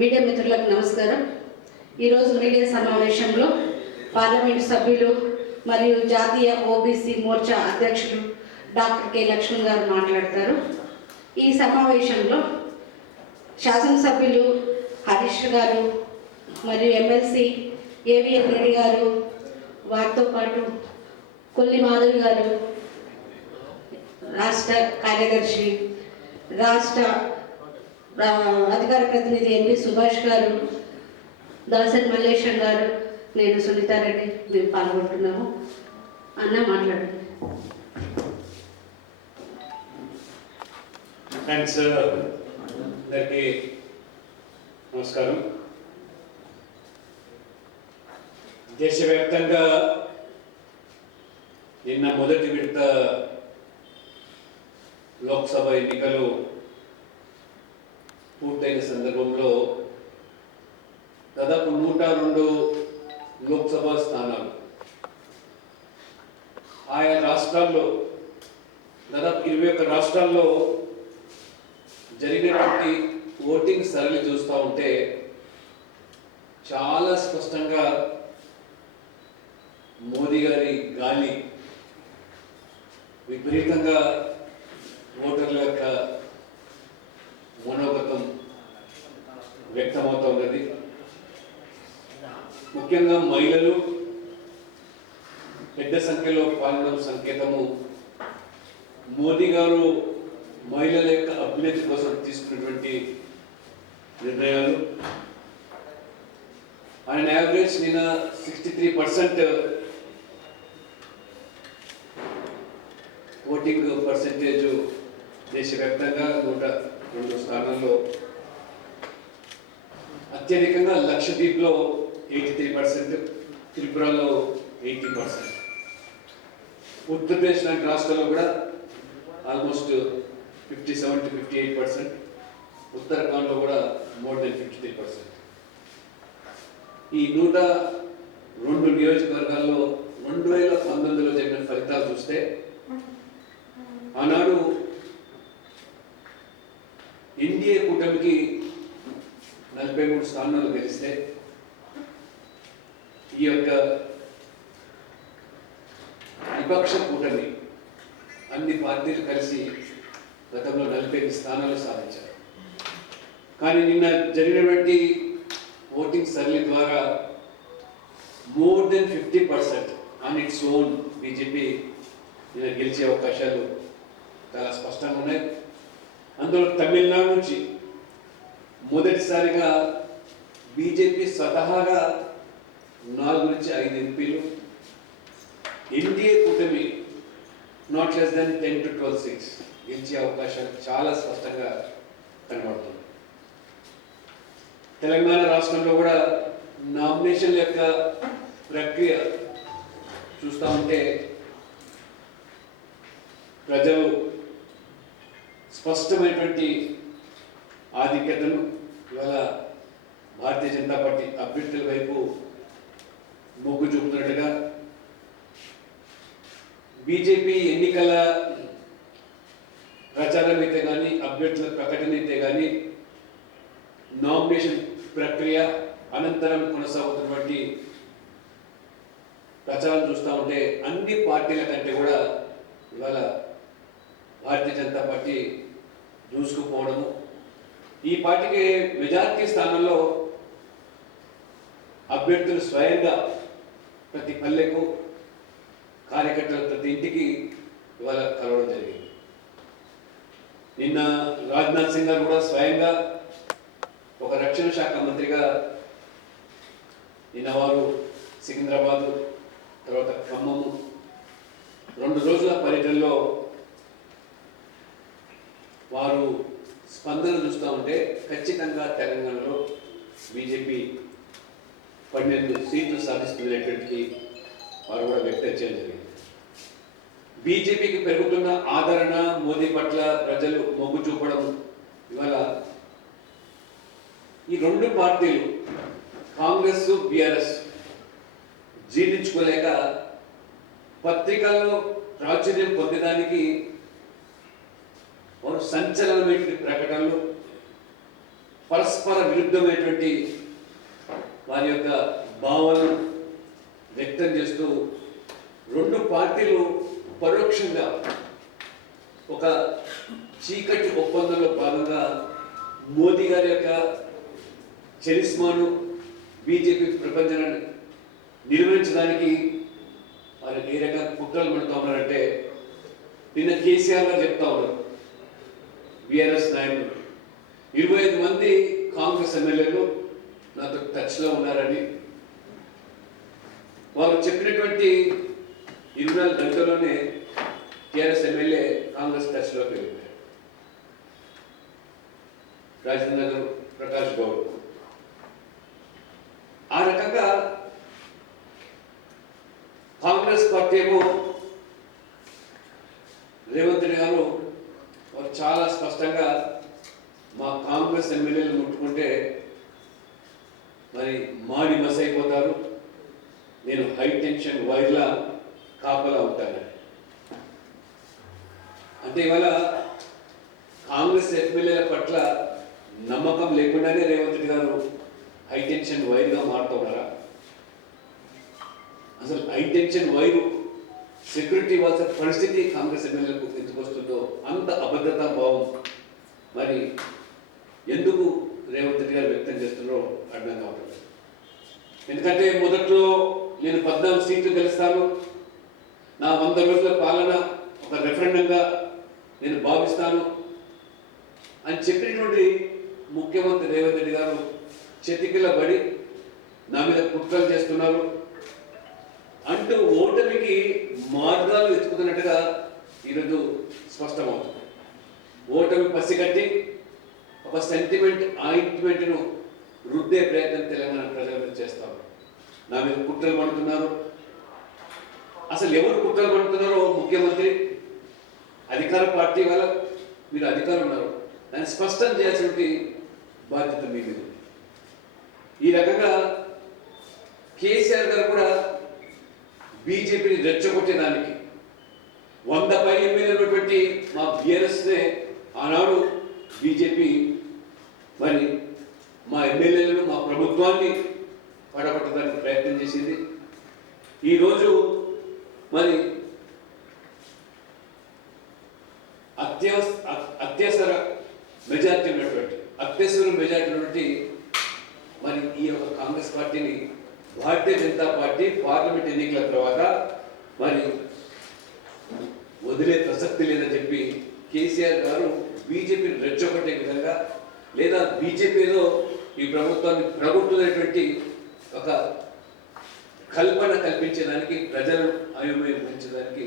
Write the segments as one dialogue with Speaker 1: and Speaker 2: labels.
Speaker 1: Media మిత్రులకు నమస్కారం. ఈరోజు మీడియా సమావేశంలో పార్లమెంటు సభ్యులు మరియు జాతీయ ఓబీసీ మోర్చా అధ్యక్షులు డాక్టర్ కె లక్ష్మణ్ గారు మాట్లాడతారు. ఈ సమావేశంలో శాసనసభ్యులు హరీష్ గారు మరియు ఎమ్మెల్సీ ఏవిఎన్ రెడ్డి గారు వారితో పాటు కొల్లి మాధవి గారు రాష్ట్ర కార్యదర్శి రాష్ట్ర అధికార ప్రతినిధి ఎంపీ సుభాష్ గారు దాసన్ మల్లేశం గారు నేను సునీతారెడ్డి మేము పాల్గొంటున్నాము. అన్న మాట్లాడండి.
Speaker 2: థ్యాంక్స్ అందరికీ నమస్కారం. దేశవ్యాప్తంగా నిన్న మొదటి విడత లోక్సభ ఎన్నికలు పూర్తయిన సందర్భంలో దాదాపు నూట రెండు లోక్సభ స్థానాలు. ఆయా రాష్ట్రాల్లో దాదాపు ఇరవై ఒక్క రాష్ట్రాల్లో జరిగినటువంటి ఓటింగ్ సరళి చూస్తూ ఉంటే చాలా స్పష్టంగా మోదీ గారి గాలి విపరీతంగా ఓటర్ల యొక్క మనోగతం వ్యక్తమవుతున్నది ముఖ్యంగా మహిళలు పెద్ద సంఖ్యలో పాల్గొనడం సంకేతము. మోదీ గారు మహిళల యొక్క అభ్యున్నతి కోసం తీసుకున్నటువంటి నిర్ణయాలు. ఆయన యావరేజ్ నిన్న sixty three percent voting percentage దేశవ్యాప్తంగా నూట రెండు స్థానాల్లో అత్యధికంగా లక్షద్వీప్లో ఎయిటీ త్రీ పర్సెంట్ త్రిపురలో ఎయిటీ పర్సెంట్. ఉత్తరప్రదేశ్ లాంటి రాష్ట్రాల్లో కూడా almost fifty seven to fifty eight percent. ఉత్తరాఖండ్లో కూడా more than fifty three percent. ఈ నూట రెండు నియోజకవర్గాల్లో రెండు వేల పంతొమ్మిదిలో జరిగిన ఫలితాలు చూస్తే ఆనాడు ఎన్డీఏ కూటమికి నలభై మూడు స్థానాలు గెలిస్తే ఈ యొక్క విపక్ష కూటమి అన్ని పార్టీలు కలిసి గతంలో నలభై ఐదు స్థానాలు సాధించారు. కానీ నిన్న జరిగినటువంటి ఓటింగ్ సరళి ద్వారా more than fifty percent on its own BJP నిన్న గెలిచే అవకాశాలు చాలా స్పష్టంగా ఉన్నాయి. అందులో తమిళనాడు నుంచి మొదటిసారిగా బీజేపీ స్వతహాగా నాలుగు నుంచి ఐదు ఎంపీలు. ఎన్డీఏ కూటమి not less than ten to twelve seats గెలిచే అవకాశాలు చాలా స్పష్టంగా కనబడుతుంది. తెలంగాణ రాష్ట్రంలో కూడా నామినేషన్ యొక్క ప్రక్రియ చూస్తూ ఉంటే ప్రజలు స్పష్టమైనటువంటి ఆధిక్యతను ఇవాళ భారతీయ జనతా పార్టీ అభ్యర్థుల వైపు మొగ్గు చూపుతున్నట్టుగా బీజేపీ ఎన్నికల ప్రచారం అయితే కానీ అభ్యర్థుల ప్రకటన అయితే కానీ నామినేషన్ ప్రక్రియ అనంతరం కొనసాగుతున్నటువంటి ప్రచారం చూస్తూ ఉంటే అన్ని పార్టీల కంటే కూడా ఇవాళ భారతీయ జనతా పార్టీ దూసుకుపోవడము. ఈ పార్టీకి మెజారిటీ స్థానంలో అభ్యర్థులు స్వయంగా ప్రతి పల్లెకు కార్యకర్తలు ప్రతి ఇంటికి ఇవాళ కలవడం జరిగింది. నిన్న రాజ్నాథ్ సింగ్ గారు కూడా స్వయంగా ఒక రక్షణ శాఖ మంత్రిగా నిన్న వారు సికింద్రాబాదు తర్వాత ఖమ్మము రెండు రోజుల పర్యటనలో వారు స్పందన చూస్తూ ఉంటే ఖచ్చితంగా తెలంగాణలో బీజేపీ పన్నెండు సీట్లు సాధిస్తున్నటువంటి వారు కూడా వ్యక్తం చేయడం జరిగింది. బీజేపీకి పెరుగుతున్న ఆదరణ మోదీ పట్ల ప్రజలు మొగ్గు చూపడం ఇవాళ ఈ రెండు పార్టీలు కాంగ్రెస్ బీఆర్ఎస్ జీర్ణించుకోలేక పత్రికల్లో ప్రాచుర్యం పొందడానికి వారు సంచలనమైన ప్రకటనలు పరస్పర విరుద్ధమైనటువంటి వారి యొక్క భావనలు వ్యక్తం చేస్తూ రెండు పార్టీలు పరోక్షంగా ఒక చీకటి ఒప్పందంలో భాగంగా మోదీ గారి యొక్క చరిస్మాను బీజేపీ ప్రపంచాన్ని నిర్వహించడానికి వారికి ఏ రకంగా కుట్రలు పెడతా ఉన్నారంటే నిన్న కేసీఆర్ గారు చెప్తా ఉన్నారు. బీఆర్ఎస్ నాయకులు. ఇరవై ఐదు మంది కాంగ్రెస్ ఎమ్మెల్యేలు నాతో టచ్లో ఉన్నారని. వారు చెప్పినటువంటి ఇరవై నాలుగు గంటల్లోనే టీఆర్ఎస్ ఎమ్మెల్యే కాంగ్రెస్ టచ్లోకి వెళ్ళిపోయారు. రాజేంద్ర నగర్ ప్రకాష్ గౌడ్. ఆ రకంగా కాంగ్రెస్ పార్టీ ఏమో రేవంత్ రెడ్డి గారు చాలా స్పష్టంగా మా కాంగ్రెస్ ఎమ్మెల్యేలు ముట్టుకుంటే మరి మాడి మస్ అయిపోతారు నేను హై టెన్షన్ వైర్లా కాపలా ఉంటాను. అంటే ఇవాళ కాంగ్రెస్ ఎమ్మెల్యేల పట్ల నమ్మకం లేకుండానే రేవంత్ రెడ్డి గారు హై టెన్షన్ వైర్గా మారుతున్నారా అసలు హై టెన్షన్ వైరు సెక్యూరిటీ ఇవ్వాల్సిన పరిస్థితి కాంగ్రెస్ ఎమ్మెల్యేలకు ఎందుకొస్తుందో అంత అభద్రతా భావం. మరి ఎందుకు రేవంత్ రెడ్డి గారు వ్యక్తం చేస్తున్నారో అర్థం కావట్లేదు. ఎందుకంటే మొదట్లో నేను పద్నాలుగు సీట్లు గెలుస్తాను. నా వంద రోజుల పాలన ఒక రెఫరెండంగా నేను భావిస్తాను అని చెప్పినటువంటి ముఖ్యమంత్రి రేవంత్ రెడ్డి గారు చెతికిల పడి నా మీద కుట్రలు చేస్తున్నారు. అంటూ ఓటమికి మార్గాలు వెతుకుతున్నట్టుగా ఈరోజు స్పష్టమవుతుంది. ఓటమి పసిగట్టి ఒక సెంటిమెంట్ ఆయింట్మెంట్ను రుద్దే ప్రయత్నం తెలంగాణ ప్రజలు చేస్తారు నా మీద కుట్రలు పడుతున్నారు. అసలు ఎవరు కుట్రలు పడుతున్నారో ముఖ్యమంత్రి అధికార పార్టీ వల్ల మీరు అధికారం ఉన్నారు. దాన్ని స్పష్టం చేయాల్సిన బాధ్యత మీ మీద ఈ రకంగా కేసీఆర్ గారు కూడా బీజేపీని రెచ్చగొట్టేదానికి. వంద పై ఎమ్మెల్యేలు పెట్టి మా బీఆర్ఎస్నే ఆనాడు బీజేపీ మరి మా ఎమ్మెల్యేలను మా ప్రభుత్వాన్ని పడగొట్టడానికి ప్రయత్నం చేసింది. ఈరోజు మరి అత్యవస అత్యవసర మెజార్టీ ఉన్నటువంటి అత్యవసర మెజార్టీ ఉన్నటువంటి మరి ఈ యొక్క కాంగ్రెస్ పార్టీని భారతీయ జనతా పార్టీ పార్లమెంట్ ఎన్నికల తర్వాత మరి వదిలే ప్రసక్తి లేదని చెప్పి కేసీఆర్ గారు బీజేపీని రెచ్చగొట్టే విధంగా లేదా బీజేపీలో ఈ ప్రభుత్వాన్ని ప్రగొట్టునేటువంటి ఒక కల్పన కల్పించేదానికి ప్రజలను అయోమయం పెంచడానికి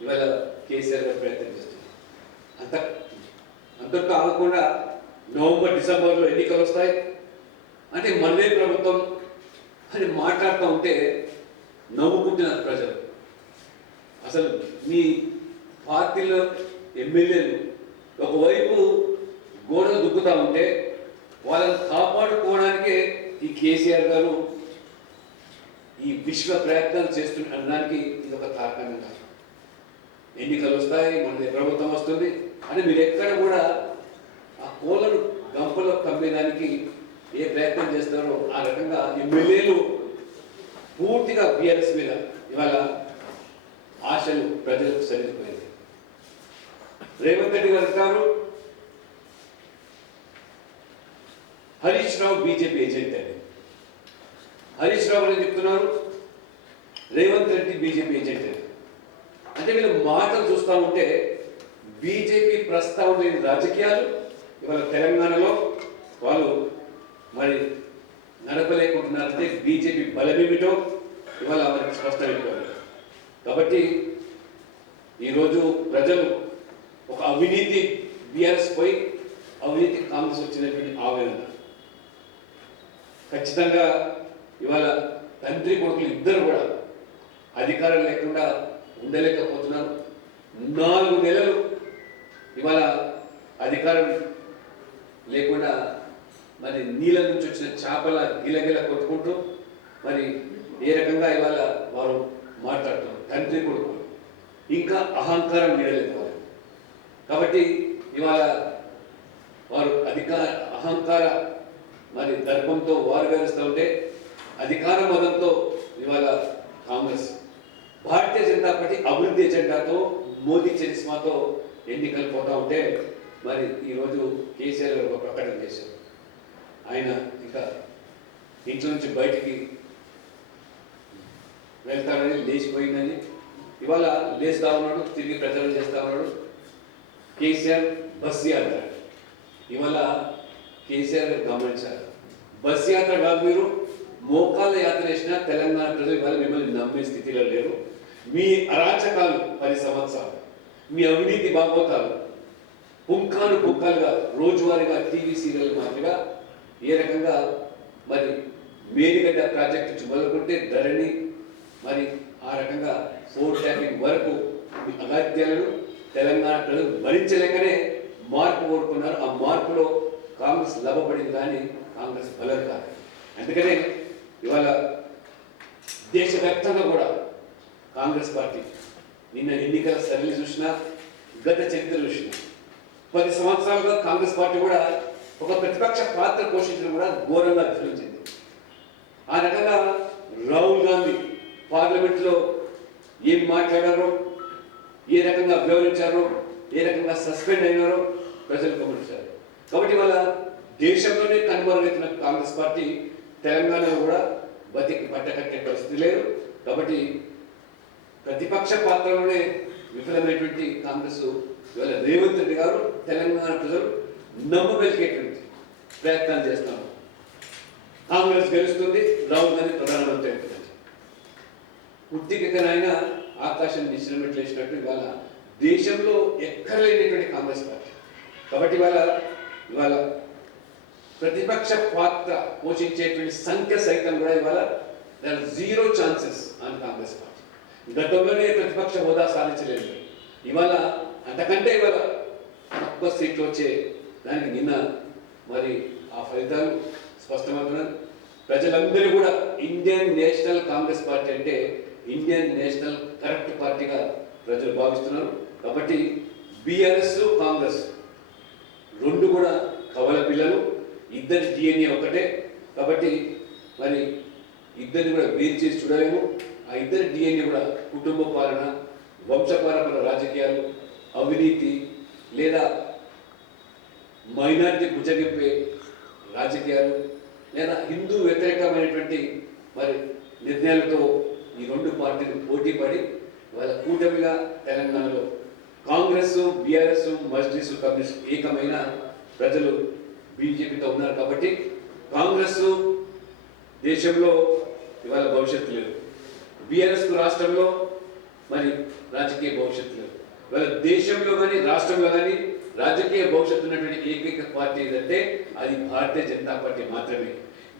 Speaker 2: ఇవాళ కేసీఆర్ గారు ప్రయత్నం చేస్తున్నారు. అంత అంతటితో ఆగకుండా నవంబర్ డిసెంబర్లో ఎన్నికలు వస్తాయి. అంటే మనమే ప్రభుత్వం అని మాట్లాడుతూ ఉంటే నవ్వుకుంటున్నారు ప్రజలు. అసలు మీ పార్టీలో ఎమ్మెల్యేలు ఒకవైపు గోడలు దుక్కుతా ఉంటే వాళ్ళని కాపాడుకోవడానికే ఈ కేసీఆర్ గారు ఈ విశ్వ ప్రయత్నాలు చేస్తున్న అనడానికి ఇది ఒక తార్కాణం కాదు. ఎన్నికలు వస్తాయి మన ప్రభుత్వం వస్తుంది అని మీరు ఎక్కడ కూడా ఆ కోలను గంపలో కమ్మేదానికి ఏ ప్రయత్నం చేస్తారో ఆ రకంగా ఎమ్మెల్యేలు పూర్తిగా బీఆర్ఎస్ మీద ఇవాళ ఆశలు ప్రజలకు సరిపోయింది. రేవంత్ రెడ్డి గారు అంటారు హరీష్ రావు బీజేపీ ఏజెంట్ అని. హరీష్ రావు అని చెప్తున్నారు రేవంత్ రెడ్డి బీజేపీ ఏజెంట్ అని. అంటే వీళ్ళు మాటలు చూస్తూ ఉంటే బీజేపీ ప్రస్తావన లేని రాజకీయాలు ఇవాళ తెలంగాణలో వాళ్ళు మరి నడపలేకుంటున్నారంటే బీజేపీ బలమేమిటో ఇవాళ వారికి స్పష్టమైపోయింది కాబట్టి ఈరోజు ప్రజలు ఒక అవినీతి బీఆర్ఎస్ పోయి అవినీతి కాంగ్రెస్ వచ్చినటువంటి ఆవేదన. ఖచ్చితంగా ఇవాళ తండ్రి కొడుకులు ఇద్దరు కూడా అధికారం లేకుండా ఉండలేకపోతున్నారు. నాలుగు నెలలు ఇవాళ అధికారం లేకుండా మరి నీళ్ళ నుంచి వచ్చిన చేపల గిలగిల కొట్టుకుంటూ మరి ఏ రకంగా ఇవాళ వారు మాట్లాడుతున్నారు? తండ్రి కొడుకు. ఇంకా అహంకారం వీడలేదు వారు కాబట్టి ఇవాళ వారు అధికార అహంకార మరి దర్పంతో వారు వ్యవస్థ ఉంటే అధికార మతంతో ఇవాళ కాంగ్రెస్ భారతీయ జనతా పార్టీ అభివృద్ధి ఎజెండాతో మోదీ చరిస్మాతో ఎన్నికలు పోతా ఉంటే మరి ఈరోజు కేసీఆర్ ఒక ప్రకటన చేశారు. ఆయన ఇంకా ఇంట్లో నుంచి బయటికి వెళ్తాడని లేచిపోయిందని. ఇవాళ లేస్తా ఉన్నాడు తిరిగి ప్రచారం చేస్తా ఉన్నాడు. కేసీఆర్ బస్ యాత్ర. ఇవాళ కేసీఆర్ గమనించారు. బస్ యాత్ర కాదు మీరు మోకాళ్ళ యాత్ర చేసిన తెలంగాణ ప్రజలు ఇవాళ మిమ్మల్ని నమ్మే స్థితిలో లేరు. మీ అరాచకాలు పది సంవత్సరాలు మీ అవినీతి బాగోతాలు పుంకాను పుంకాలుగా రోజువారీగా టీవీ సీరియల్ మాదిరిగా ఏ రకంగా మరి మేడిగడ్డ ప్రాజెక్ట్ మొదలుకుంటే ధరణి మరి ఆ రకంగా ఫోర్ ట్యాపింగ్ వరకు మీ అగాధ్యాలను తెలంగాణ ప్రజలు భరించలేకనే మార్పు కోరుకున్నారు. ఆ మార్పులో కాంగ్రెస్ లాభపడింది కానీ కాంగ్రెస్ బలం కాదు. అందుకనే ఇవాళ దేశవ్యాప్తంగా కూడా కాంగ్రెస్ పార్టీ నిన్న ఎన్నికల సరళి చూసినా గత చరిత్ర చూసినా పది సంవత్సరాలుగా కాంగ్రెస్ పార్టీ కూడా ఒక ప్రతిపక్ష పాత్ర పోషించడం కూడా ఘోరంగా విఫలించింది ఆ రకంగా రాహుల్ గాంధీ పార్లమెంట్లో ఏం మాట్లాడారో ఏ రకంగా వ్యవహరించారో ఏ రకంగా సస్పెండ్ అయినారో ప్రజలు గమనించారు కాబట్టి వాళ్ళ దేశంలోనే కనుమరుగైతున్న కాంగ్రెస్ పార్టీ తెలంగాణలో కూడా బతికి పట్టకట్టే పరిస్థితి లేదు. కాబట్టి ప్రతిపక్ష పాత్రలోనే విఫలమైనటువంటి కాంగ్రెస్ ఇవాళ రేవంత్ రెడ్డి గారు తెలంగాణ ప్రజలు నమ్మగలిగేటువంటి ప్రయత్నాలు చేస్తున్నారు. కాంగ్రెస్ గెలుస్తుంది రాహుల్ గాంధీ ప్రధానమంత్రి అవుతుంది ఉద్దిగతనైనా ఆకాశం నిశ్చినట్లు వేసినట్టు ఇవాళ దేశంలో ఎక్కడ లేనటువంటి కాంగ్రెస్ పార్టీ. కాబట్టి ఇవాళ ఇవాళ ప్రతిపక్ష పాత్ర పోషించేటువంటి సంఖ్య సైతం కూడా ఇవాళ zero chances on Congress party. గతంలోనే ప్రతిపక్ష హోదా సాధించలేదు. ఇవాళ అంతకంటే ఇవాళ తక్కువ సీట్లు వచ్చే దానికి నిన్న మరి ఆ ఫలితాలు స్పష్టమవుతున్నారు ప్రజలందరూ కూడా ఇండియన్ నేషనల్ కాంగ్రెస్ పార్టీ అంటే ఇండియన్ నేషనల్ కరెక్ట్ పార్టీగా ప్రజలు భావిస్తున్నారు. కాబట్టి బీఆర్ఎస్ కాంగ్రెస్ రెండు కూడా కవల పిల్లలు. ఇద్దరి డిఎన్ఏ ఒకటే కాబట్టి మరి ఇద్దరిని కూడా వేరు చేసి చూడలేము. ఆ ఇద్దరి డిఎన్ఏ కూడా కుటుంబ పాలన వంశపారపర రాజకీయాలు అవినీతి లేదా మైనారిటీ గుజగింపే రాజకీయాలు లేదా హిందూ వ్యతిరేకమైనటువంటి మరి నిర్ణయాలతో ఈ రెండు పార్టీలు పోటీ పడి వాళ్ళ కూటమిగా తెలంగాణలో కాంగ్రెస్ బీఆర్ఎస్ మజ్లిస్ కమ్యూనిస్ట్ ఏకమైన ప్రజలు బీజేపీతో ఉన్నారు కాబట్టి కాంగ్రెస్ దేశంలో ఇవాళ భవిష్యత్తు లేదు. బీఆర్ఎస్ రాష్ట్రంలో మరి రాజకీయ భవిష్యత్తు లేదు. ఇవాళ దేశంలో కానీ రాష్ట్రంలో కానీ రాజకీయ భవిష్యత్తు ఉన్నటువంటి ఏకైక పార్టీ ఏదంటే అది భారతీయ జనతా పార్టీ మాత్రమే.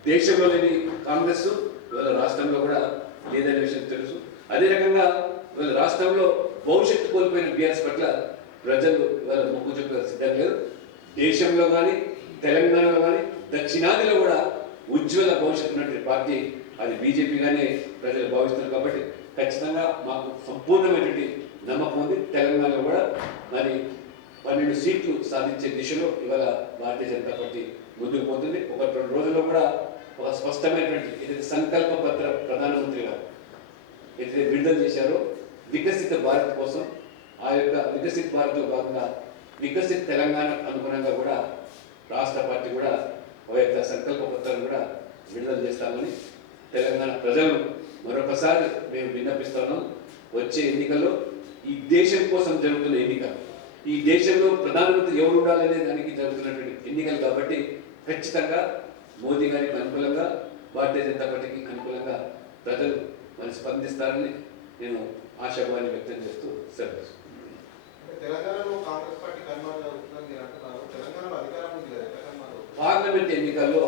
Speaker 2: దేశంలో లేని కాంగ్రెస్ ఇవాళ రాష్ట్రంలో కూడా లేదనే విషయం తెలుసు. అదే రకంగా ఇవాళ రాష్ట్రంలో భవిష్యత్తు కోల్పోయిన బీఆర్ఎస్ పట్ల ప్రజలు వాళ్ళ మొగ్గు సిద్ధం లేదు. దేశంలో కానీ తెలంగాణలో కానీ దక్షిణాదిలో కూడా ఉజ్వల భవిష్యత్తు ఉన్నటువంటి పార్టీ అది బీజేపీగానే ప్రజలు భావిస్తున్నారు కాబట్టి ఖచ్చితంగా మాకు సంపూర్ణమైనటువంటి నమ్మకం ఉంది. తెలంగాణలో కూడా మరి పన్నెండు సీట్లు సాధించే దిశలో ఇవాళ భారతీయ జనతా పార్టీ ముందుకు పోతుంది. ఒక రెండు రోజుల్లో కూడా ఒక స్పష్టమైనటువంటి ఏదైతే సంకల్ప పత్ర ప్రధానమంత్రి గారు ఏదైతే విడుదల చేశారో వికసిత భారత్ కోసం ఆ యొక్క వికసిత భారత్లో భాగంగా వికసిత తెలంగాణ అనుగుణంగా కూడా రాష్ట్ర పార్టీ కూడా ఆ యొక్క సంకల్ప పత్రాన్ని కూడా విడుదల చేస్తామని తెలంగాణ ప్రజలను మరొకసారి మేము విన్నపిస్తున్నాం. వచ్చే ఎన్నికల్లో ఈ దేశం కోసం జరుగుతున్న ఎన్నిక ఈ దేశంలో ప్రధానమంత్రి ఎవరు ఉండాలనే దానికి జరుగుతున్నటువంటి ఎన్నికలు కాబట్టి ఖచ్చితంగా మోదీ గారికి అనుకూలంగా భారతీయ జనతా పార్టీకి అనుకూలంగా ప్రజలు మరి స్పందిస్తారని నేను ఆశాభావాన్ని వ్యక్తం చేస్తూ సెలవు? పార్లమెంట్ ఎన్నికల్లో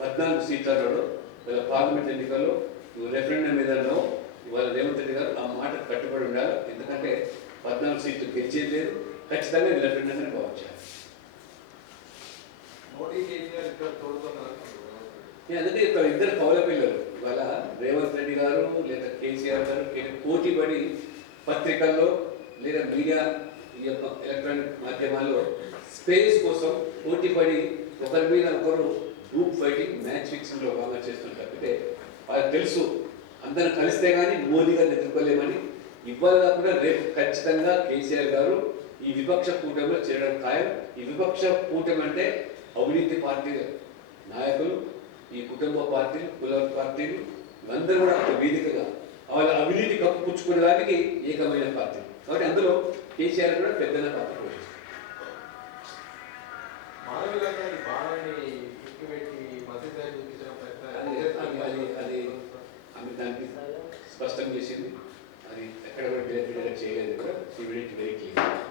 Speaker 2: పద్నాలుగు సీట్లు అన్నాడు ఇలా పార్లమెంట్ ఎన్నికల్లో రెఫరెండం మీద ఇవాళ రేవంత్ రెడ్డి గారు ఆ మాట కట్టుబడి ఉండాలి. ఎందుకంటే పద్నాలుగు సీట్లు గెలిచేది లేదు. ఖచ్చితంగా ఇది రెఫరెండంగానే భావించాలి
Speaker 3: మోడీ కేసీఆర్ ఇద్దరు తోడుతున్నారు
Speaker 2: నేను అందుకే ఇక్కడ ఇద్దరు కౌల పిల్లలు. ఇవాళ రేవంత్ రెడ్డి గారు లేదా కేసీఆర్ గారు పోటీపడి పోటీ పడి పత్రికల్లో లేదా మీడియా ఈ యొక్క ఎలక్ట్రానిక్ మాధ్యమాల్లో స్పేస్ కోసం పోటీ పడి ఒకరి మీద ఒకరు గ్రూప్ ఫైటింగ్ మ్యాచ్ ఫిక్సింగ్లో భాగంగా చేస్తున్నారు తప్పితే వాళ్ళకి తెలుసు అందరం కలిస్తే కానీ మోదీ గారిని ఎదుర్కోలేమని. ఇవాళ కాకుండా రేపు ఖచ్చితంగా కేసీఆర్ గారు ఈ విపక్ష కూటమిలో చేరడం ఖాయం. ఈ విపక్ష కూటమి అంటే అవినీతి పార్టీ నాయకులు ఈ కుటుంబ పార్టీలు కుల పార్టీలు అందరూ కూడా ఒక వేదికగా వాళ్ళ అవినీతి కప్పుపుచ్చుకోవడానికి ఏకమైన పార్టీ. కాబట్టి అందులో కేసీఆర్ కూడా పెద్దన పాత్ర పోషిస్తారు. అది- ఆమె దానికి స్పష్టం చేసింది. అది ఎక్కడ కూడా చేయలేదు కూడా. సివిడిటీ వెరీ క్లియర్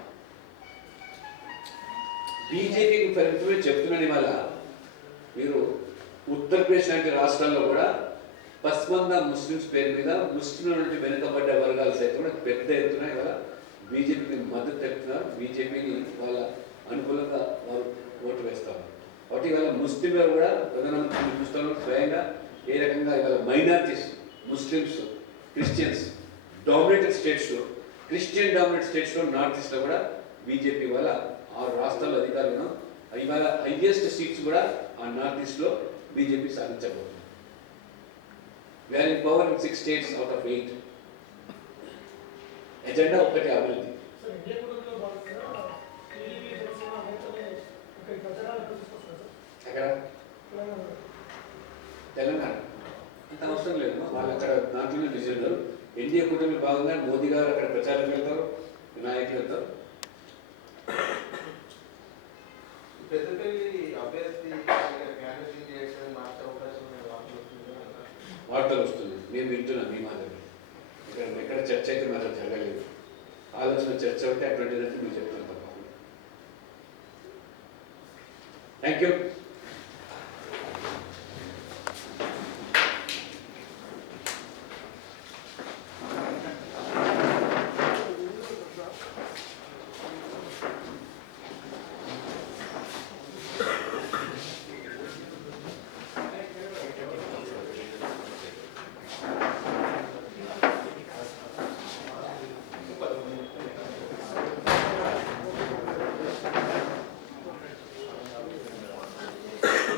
Speaker 2: బీజేపీకి ఫలితమే చెప్తున్నాను ఇవాళ. మీరు ఉత్తరప్రదేశ్ లాంటి రాష్ట్రాల్లో కూడా పస్మంద ముస్లిమ్స్ పేరు మీద ముస్లింల నుండి వెనుకబడ్డ వర్గాలు సైతం కూడా పెద్ద ఎత్తున ఇవాళ బీజేపీకి మద్దతు తెలుపుతున్నారు బీజేపీని వాళ్ళ అనుకూలంగా వారు ఓటు వేస్తారు. కాబట్టి ఇవాళ ముస్లింలు కూడా ప్రధానమంత్రి చూస్తాను స్వయంగా ఏ రకంగా ఇవాళ మైనారిటీస్ ముస్లిమ్స్ క్రిస్టియన్స్ డామినేటెడ్ స్టేట్స్లో క్రిస్టియన్ డామినేట్ స్టేట్స్లో నార్త్ ఈస్ట్లో కూడా బీజేపీ వల్ల ఆరు రాష్ట్రాల అధికారులను ఇవాళ హైయెస్ట్ సీట్స్ కూడా ఆ నార్త్ ఈస్ట్లో BJP సాధించబోతుంది. We're in power in six states out of eight agenda ఒక్కటే అభివృద్ధి.
Speaker 4: తెలంగాణలో.
Speaker 2: తెలంగాణ. అంత అవసరం లేదు వాళ్ళు అక్కడ నాట్లోనే బిజీ ఉన్నారు ఎన్డీఏ కూటమిలో భాగంగా మోదీ గారు అక్కడ ప్రచారం వెళ్తారు నాయకులు వెళ్తారు
Speaker 3: పెద్దపల్లి అభ్యర్థి క్యాండిడేట్ చేయడం మార్చే అవకాశం ఉన్న వార్తలు వస్తున్నాయి కదా.
Speaker 2: వార్తలు వస్తుంది మేము వింటున్నాం మీ మాదిరి. ఇక్కడ ఎక్కడ చర్చ అయితే మాత్రం జరగలేదు. ఆలోచన చర్చ ఉంటే అటువంటిదంటే మేము చెప్తున్నాం తప్పకుండా. Thank you